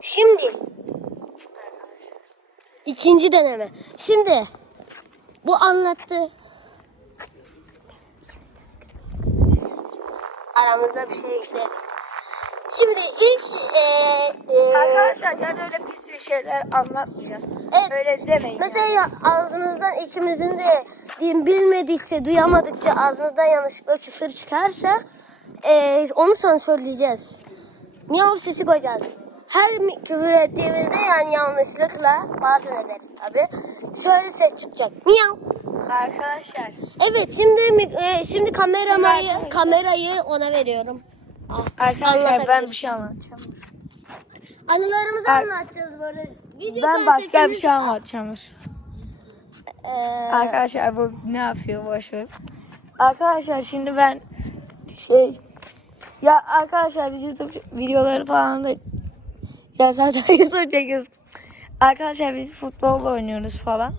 Şimdi ikinci deneme. Şimdi bu anlattı. Aramızda bir şey gidelim. Şimdi ilk e, e, Arkadaşlar yani öyle pis bir şeyler anlatmayacağız. Evet. Öyle demeyin. Mesela ağzımızdan ikimizin de diyeyim bilmedikçe, duyamadıkça ağzımızdan yanlışlıkla küfür çıkarsa eee, onu sonra söyleyeceğiz. Miyav sesi koyacağız. Her küfür ettiğimizde yani yanlışlıkla bazen ederiz tabi. Şöyle ses çıkacak. Miyav. Arkadaşlar Evet şimdi eee, şimdi Şimdi- kamerayı ona veriyorum. arkadaşlar ben bir şey anlatacağım. Anılarımızı Ar- anlatacağız böyle. Video Ben başka bir şey anlatacağım. Eee, Arkadaşlar bu ne yapıyor boş ver. Arkadaşlar şimdi ben şey ya arkadaşlar biz YouTube videoları falan da ya zaten YouTube çekiyoruz. Arkadaşlar biz futbol oynuyoruz falan.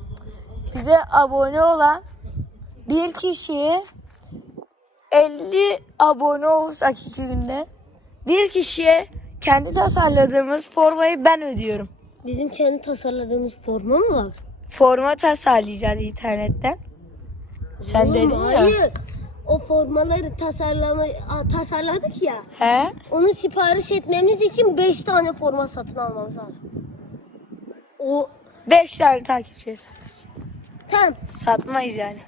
Bize abone olan bir kişiye 50 abone olursak iki günde bir kişiye kendi tasarladığımız formayı ben ödüyorum. Bizim kendi tasarladığımız forma mı var? Forma tasarlayacağız internetten. Sen Oğlum, dedin ya. Hayır. O formaları tasarlama tasarladık ya. He? Onu sipariş etmemiz için 5 tane forma satın almamız lazım. O 5 tane takipçi tamam. satmayız yani.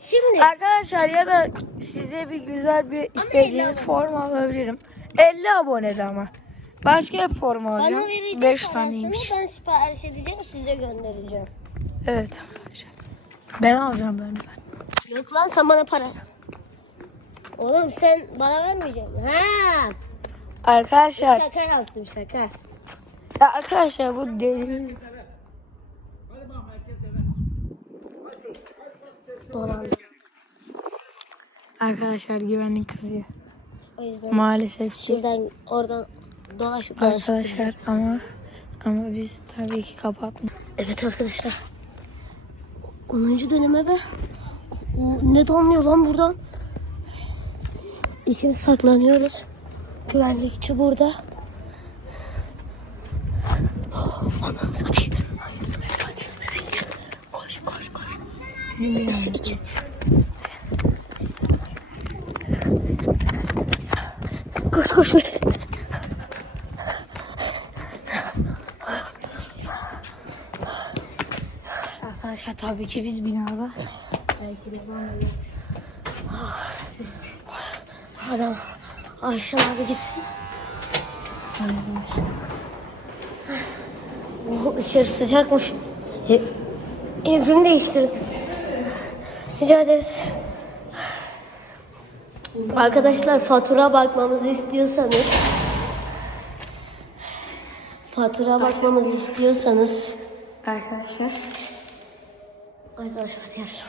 Şimdi Arkadaşlar ya da size bir güzel bir istediğiniz forma alabilirim. 50 abonede ama. Başka bir forma bana alacağım. verecek 5 parasını taneymiş. ben sipariş edeceğim size göndereceğim. Evet arkadaşlar. Ben alacağım ben. ben. Yok lan sen bana para. Oğlum sen bana vermeyeceksin. Ha. Arkadaşlar, Şaka yaptım şaka. ya arkadaşlar bu deli. Dolandım. Arkadaşlar güvenlik kızıyor. O yüzden Maalesef ki. şuradan oradan dolaşıp dolaşıp. Arkadaşlar ama ama biz tabii ki kapatmıyoruz. Evet arkadaşlar. 10. deneme be. O, ne damlıyor lan buradan? İkimiz saklanıyoruz. Güvenlikçi burada. Aman satayım. Koş koş koş. Üç, iki. Koş koş be. Arkadaşlar tabii ki biz binada. Belki de bana Adam Ayşen abi gitsin. Oh, içeri sıcakmış. E, evrini değiştirin. Rica ederiz. Arkadaşlar fatura bakmamızı istiyorsanız fatura bakmamızı istiyorsanız Arkadaşlar. Ay yarışım.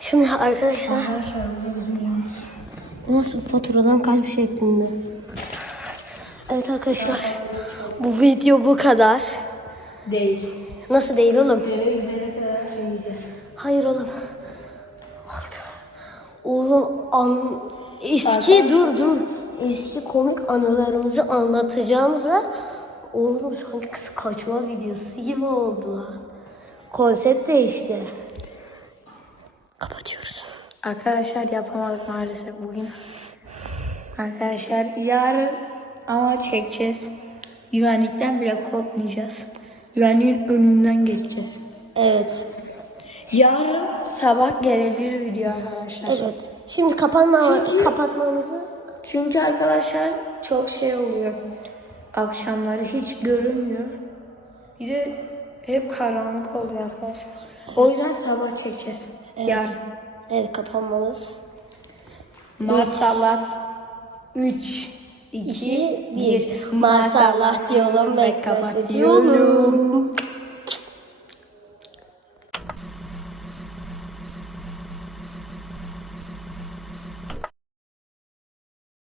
Şimdi arkadaşlar nasıl faturadan kalp şeklinde? Evet arkadaşlar bu video bu kadar. Değil. Nasıl değil oğlum? Hayır oğlum. Oğlum an... eski dur dur. Eski komik anılarımızı anlatacağımıza oğlum sanki kız kaçma videosu gibi oldu lan. Konsept değişti. Kapatıyoruz. Arkadaşlar yapamadık maalesef bugün. Arkadaşlar yarın ama çekeceğiz. Güvenlikten bile korkmayacağız. Güvenliğin önünden geçeceğiz. Evet. Yarın sabah gelebilir video arkadaşlar. Evet. Şimdi kapanma kapatmamızı Çünkü arkadaşlar çok şey oluyor. Akşamları hiç görünmüyor. Bir de hep karanlık oluyor arkadaşlar. O yüzden sabah çekeceğiz. Yarın. Evet kapanmamız. Masallah 3 2 1 Masallah diyorum ve kapatıyorum.